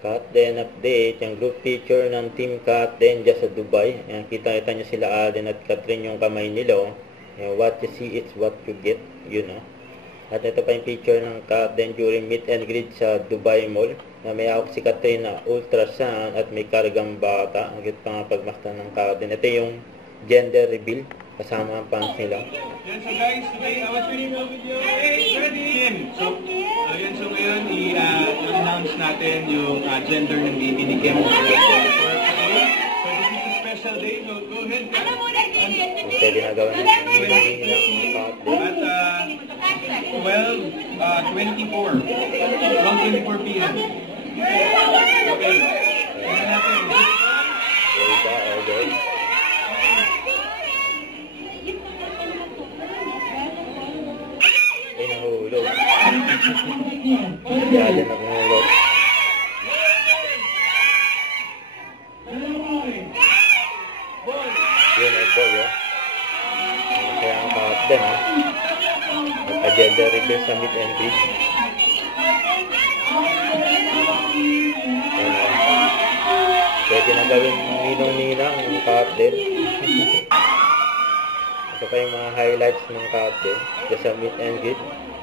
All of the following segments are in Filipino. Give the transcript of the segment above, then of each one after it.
Cut then update, yung group picture ng Team Cut then dyan sa Dubai. Ayan, kita nyo sila Alden at Catherine yung kamay nila. Ayan, what you see it's what you get, yun o. At ito pa yung picture ng Cut then during meet and greet sa Dubai Mall. Na may hawak si Catherine na ultrasound at may kargang bata. Ang cute pa nga pagmastan ng Cut then. Ito yung gender reveal kasama ang pants nila. Yan, so guys, today I was ready to video. Hey, ready! So ngayon i-announce natin yung gender ng baby ni Kim. So this is a special day, so go ahead. Pwede na gawin natin at 12:24 p.m. Okay. Tingnan natin. Okay. Ay, nahulog. Alden na nahulog. Yun ay boy, oh. Kaya ang Captain, oh. Nagka-gender reveal sa meet and greet. Ayan, oh. Pwede na gawin ninong-ninang ang Captain. Ito pa yung mga highlights ng Captain. Just sa meet and greet.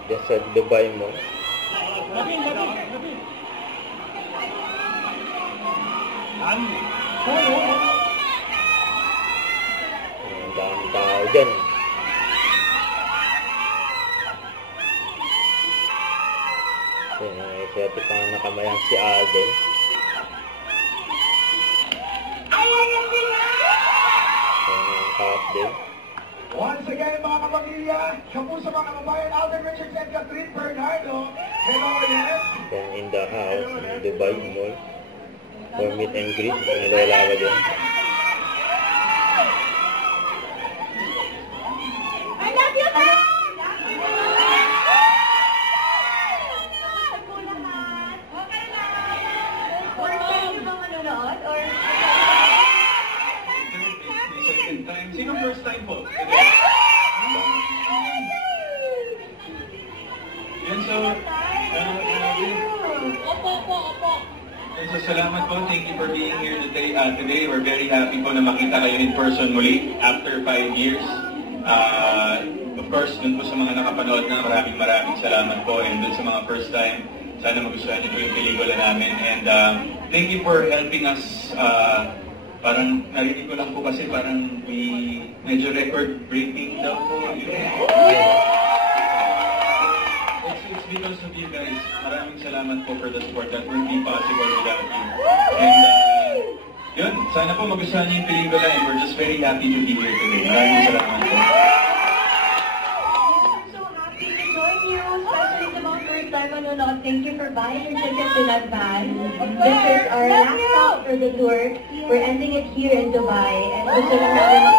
Just sa Dubai Mall. Ang dami tao dyan. Swerte pa nga nakamayang si Alden. Ayan ang Captain. Once again, mga kapamilya, siya po sa mga kababayan, Alden Richards and Catherine Bernardo. Hello, yes. Yan in the house ng Dubai Mall. For meet and greet. Nilalawa din. I love you, Kat! Okay lang. First time nyo ba manonood? Or... Second time. Sino first time po? Yan, so, Opo. so salamat po. Thank you for being here today. Today, we're very happy po na makita kayo in person muli after 5 years. Of course, dun po sa mga nakapanood na maraming salamat po. And dun sa mga first time, sana magustuhan niyo po yung pelikula namin. And thank you for helping us. Parang narinig ko lang po kasi parang medyo record-breaking daw po. It's because of you guys. Maraming salamat po for the support that would be possible without you. And yun, sana po magustuhan niyo yung pelikula and we're just very happy to be here today. Maraming salamat po. I'm so happy to join you, especially sa mga first time manonood. Thank you for buying your tickets in advance. This is our last stop for the tour. We're ending it here in Dubai. And gusto lang namin we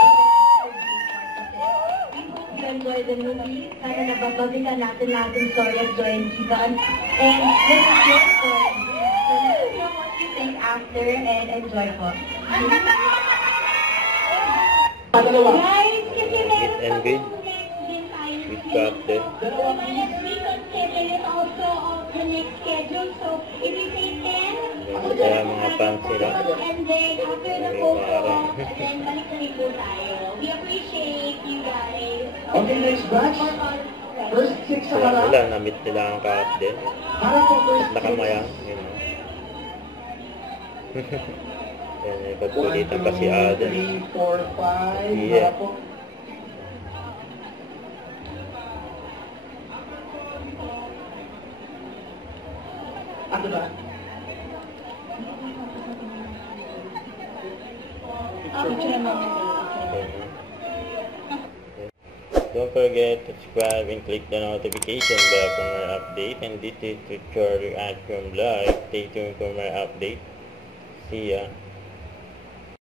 hope you enjoy the movie. Sana nababagitan natin lahat ng story of Joy and Keegan. And this is your story. So let us know what you think after and enjoy po. Guys, kasi meron Meet and greet. With Captain. next week on 7 is also on the next schedule. So if you say 10, Kaya mga fans nila. and then after the photo, and then balik-balik po tayo. We appreciate you guys. Okay, next batch. First 6 sa Kaya harap. nila, na-meet nila ang Captain. Harap po, first Nakamayang, yun o. Yan, pagkulitan pa si Alden. 1, 2, 3, 4, 5. Yeah. Harap po. Ano ba? Don't forget to subscribe and click the notification bell for more update. And this is Richard Reaction Live. Stay tuned for more update. See ya.